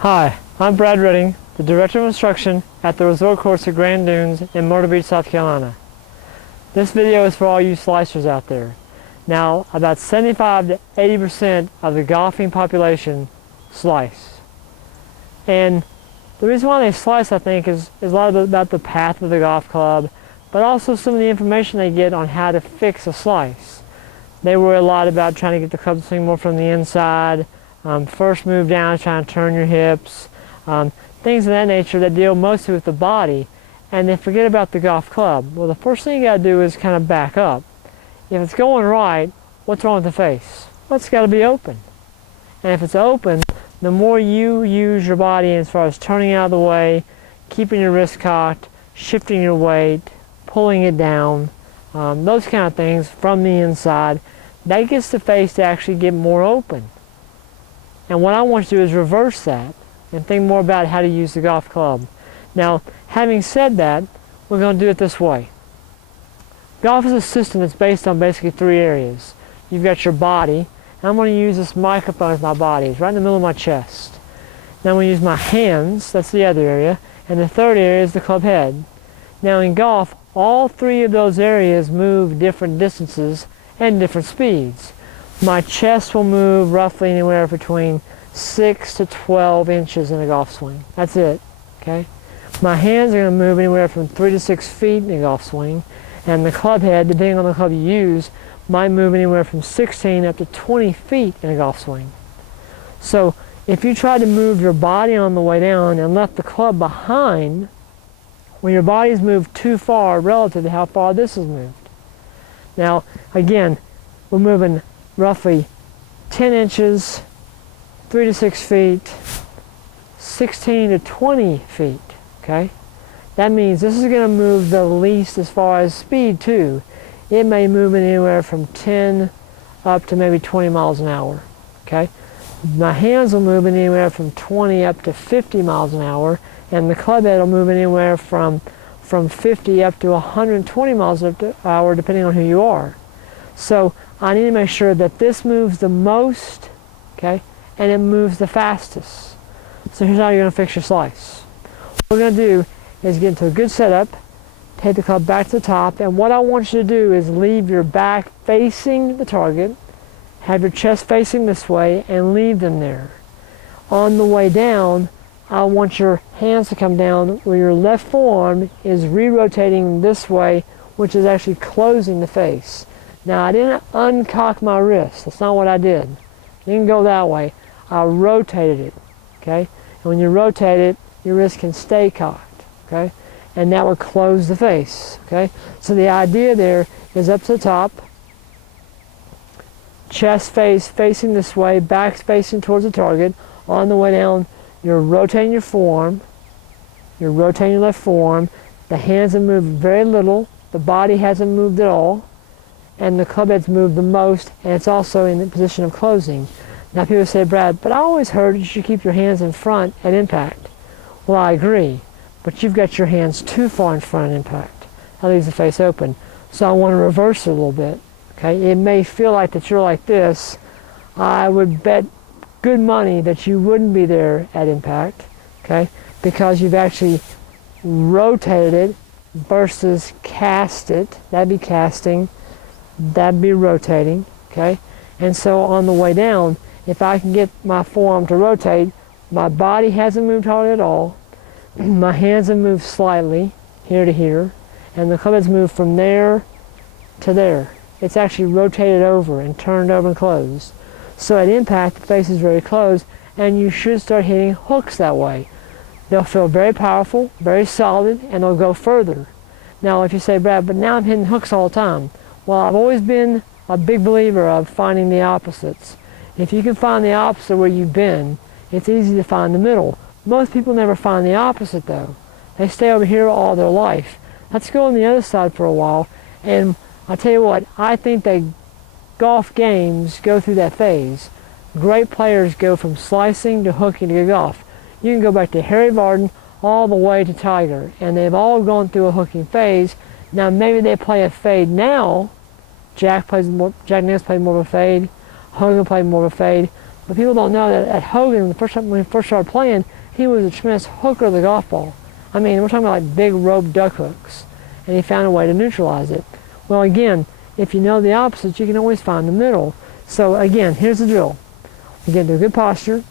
Hi, I'm Brad Redding, the Director of Instruction at the Resort Course at Grand Dunes in Myrtle Beach, South Carolina. This video is for all you slicers out there. Now, about 75 to 80% of the golfing population slice. And the reason why they slice, I think, is a lot about the path of the golf club, but also some of the information they get on how to fix a slice. They worry a lot about trying to get the club to swing more from the inside. First move down is trying to turn your hips, things of that nature that deal mostly with the body, and they forget about the golf club. Well, the first thing you got to do is kind of back up. If it's going right, what's wrong with the face? Well, it's got to be open. And if it's open, the more you use your body as far as turning out of the way, keeping your wrist cocked, shifting your weight, pulling it down, those kind of things from the inside, that gets the face to actually get more open. And what I want you to do is reverse that and think more about how to use the golf club. Now, having said that, we're going to do it this way. Golf is a system that's based on basically three areas. You've got your body, and I'm going to use this microphone as my body. It's right in the middle of my chest. Now I'm going to use my hands, that's the other area, and the third area is the club head. Now in golf, all three of those areas move different distances and different speeds. My chest will move roughly anywhere between 6 to 12 inches in a golf swing. That's it, okay? My hands are going to move anywhere from 3 to 6 feet in a golf swing, and the club head, depending on the club you use, might move anywhere from 16 up to 20 feet in a golf swing. So if you try to move your body on the way down and left the club behind, when your body's moved too far relative to how far this is moved. Now, again, we're moving roughly 10 inches, 3 to 6 feet, 16 to 20 feet, okay? That means this is going to move the least as far as speed too. It may move anywhere from 10 up to maybe 20 miles an hour, okay? My hands will move anywhere from 20 up to 50 miles an hour, and the club head will move anywhere from 50 up to 120 miles an hour, depending on who you are. So I need to make sure that this moves the most, okay, and it moves the fastest. So here's how you're going to fix your slice. What we're going to do is get into a good setup, take the club back to the top, and what I want you to do is leave your back facing the target, have your chest facing this way, and leave them there. On the way down, I want your hands to come down where your left forearm is re-rotating this way, which is actually closing the face. Now, I didn't uncock my wrist. That's not what I did. You can go that way. I rotated it, okay? And when you rotate it, your wrist can stay cocked, okay? And that would close the face, okay? So the idea there is up to the top, chest facing this way, back facing towards the target. On the way down, you're rotating your forearm. You're rotating your left forearm. The hands have moved very little. The body hasn't moved at all. And the club head's moved the most, and it's also in the position of closing. Now people say, Brad, but I always heard you should keep your hands in front at impact. Well, I agree, but you've got your hands too far in front at impact. That leaves the face open. So I want to reverse it a little bit. Okay, it may feel like that you're like this. I would bet good money that you wouldn't be there at impact, okay, because you've actually rotated it versus cast it. That'd be casting. That'd be rotating, okay? And so on the way down, if I can get my forearm to rotate, my body hasn't moved hardly at all, my hands have moved slightly, here to here, and the club head's moved from there to there. It's actually rotated over and turned over and closed. So at impact, the face is very closed, and you should start hitting hooks that way. They'll feel very powerful, very solid, and they'll go further. Now, if you say, Brad, but now I'm hitting hooks all the time. Well, I've always been a big believer of finding the opposites. If you can find the opposite where you've been, it's easy to find the middle. Most people never find the opposite, though. They stay over here all their life. Let's go on the other side for a while, and I'll tell you what, I think that golf games go through that phase. Great players go from slicing to hooking to golf. You can go back to Harry Vardon all the way to Tiger, and they've all gone through a hooking phase. Now maybe they play a fade now. Jack Nicklaus played more of a fade. Hogan played more of a fade. But people don't know that at Hogan, when he first started playing, he was a tremendous hooker of the golf ball. I mean, we're talking about like big rope duck hooks. And he found a way to neutralize it. Well, again, if you know the opposites, you can always find the middle. So again, here's the drill. We get into a good posture,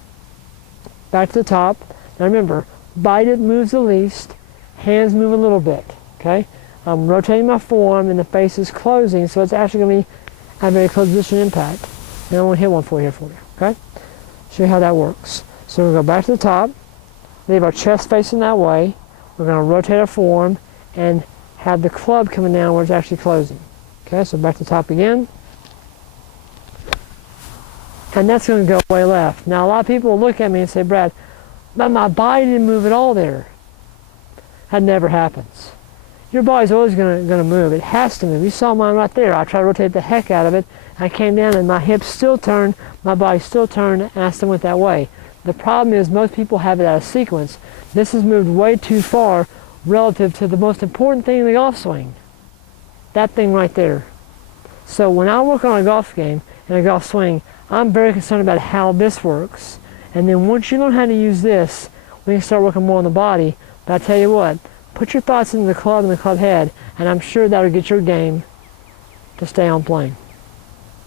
back to the top. Now remember, bite it moves the least, hands move a little bit, okay? I'm rotating my forearm and the face is closing, so it's actually going to be a very close position impact. Now I'm going to hit one for you, okay? Show you how that works. So we're going to go back to the top, leave our chest facing that way. We're going to rotate our forearm and have the club coming down where it's actually closing. Okay, so back to the top again. And that's going to go way left. Now a lot of people will look at me and say, Brad, but my body didn't move at all there. That never happens. Your body's always going to move. It has to move. You saw mine right there. I tried to rotate the heck out of it. I came down and my hips still turned, my body still turned, and I still went that way. The problem is most people have it out of sequence. This has moved way too far relative to the most important thing in the golf swing. That thing right there. So when I work on a golf game and a golf swing, I'm very concerned about how this works. And then once you learn how to use this, we can start working more on the body. But I tell you what, put your thoughts into the club and the club head, and I'm sure that'll get your game to stay on plane.